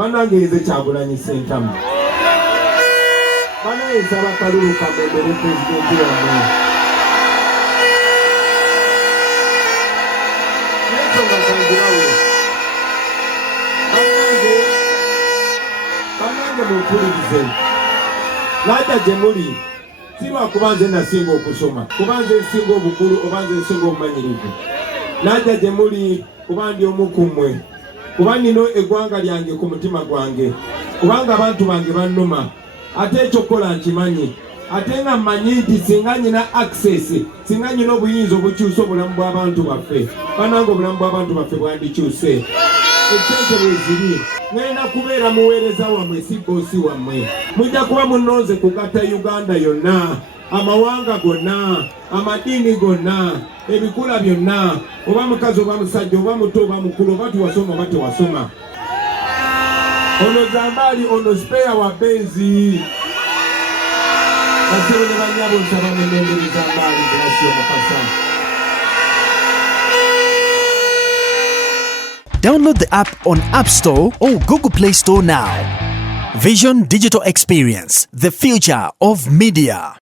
bannange nze Kyagulanyi Ssentamu banaye nsaba kalulu kamembere pulezidenti wammwe n'ensonga zangirawo bannange mumpulirize lwajja gye muli si lwakuba nze nasinga okusoma kuba nze nsinga obukulu oba nze nsinga obumanyirivu najja gye muli kuba ndi omu ku mmwe kuba nino eggwanga lyange ku mutima gwange kubanga abantu bange bannuma ate ekyokukola nkimanyi ate nga mmanyi nti singa nyina access singa nyina obuyinza obukyusa obulamu bw'abantu baffe banange obulamu bw'abantu baffe bwandikyuse esente bwe ziri ngenda kubeera muweereza wammwe si boosi wammwe mujja kuba munnonze kugatta Uganda yonna amawanga gonna amadiini gonna ebikula byonna oba mukazi oba musajja oba muto oba mukulu oba tuwasoma oba tewasoma ono zambaali ono spare wa benzi basebo ne banyabo nsaba mumenderi zambaali grasio mukasa. Download the app on App Store or Google Play Store now. Vision Digital Experience, the future of media.